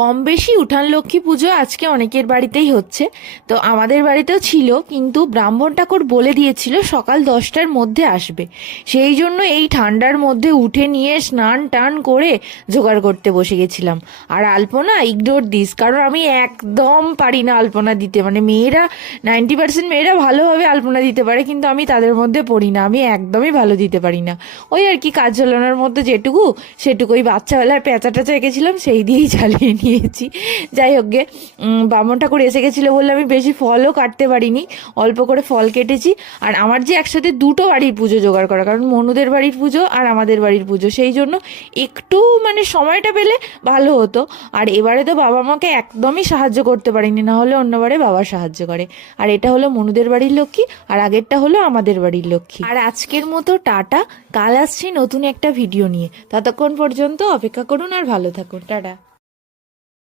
কম বেশি উঠান লক্ষ্মী পুজো আজকে অনেকের বাড়িতেই হচ্ছে। তো আমাদের বাড়িতেও ছিল, কিন্তু ব্রাহ্মণ ঠাকুর বলে দিয়েছিল সকাল 10টার মধ্যে আসবে। সেই জন্য এই ঠান্ডার মধ্যে উঠে নিয়ে স্নান টান করে জোগাড় করতে বসে গেছিলাম। আর আলপনা ইগনোর দিস, কারণ আমি একদম পারি না আলপনা দিতে। মানে মেয়েরা 90% মেয়েরা ভালোভাবে আলপনা দিতে পারে, কিন্তু আমি তাদের মধ্যে পড়ি না। আমি একদমই ভালো দিতে পারি না। ওই আর কি, কাজ চালানোর মধ্যে যেটুকু সেটুকু, ওই বাচ্চাবেলায় পেঁচা টেচা এঁকেছিলাম সেই দিয়েই চালিয়ে নিয়েছি। যাই হোক গে, বামন ঠাকুর এসে গেছিলো বলে আমি বেশি ফলও কাটতে পারিনি, অল্প করে ফল কেটেছি। আর আমার যে একসাথে দুটো বাড়ির পুজো জোগাড় করা, কারণ মনুদের বাড়ির পুজো আর আমাদের বাড়ির পুজো, সেই জন্য একটু মানে সময়টা পেলে ভালো হতো। আর এবারে তো বাবা মাকে একদমই সাহায্য করতে পারিনি, না হলে অন্যবারে বাবা সাহায্য করে। আর এটা হলো মনুদের বাড়ির লক্ষ্মী, আর আগেরটা হলো আমাদের বাড়ির লক্ষ্মী। আর আজকের মতো টাটা, কাল আসছি নতুন একটা ভিডিও নিয়ে। ততক্ষণ পর্যন্ত অপেক্ষা করুন আর ভালো থাকুন। টাটা।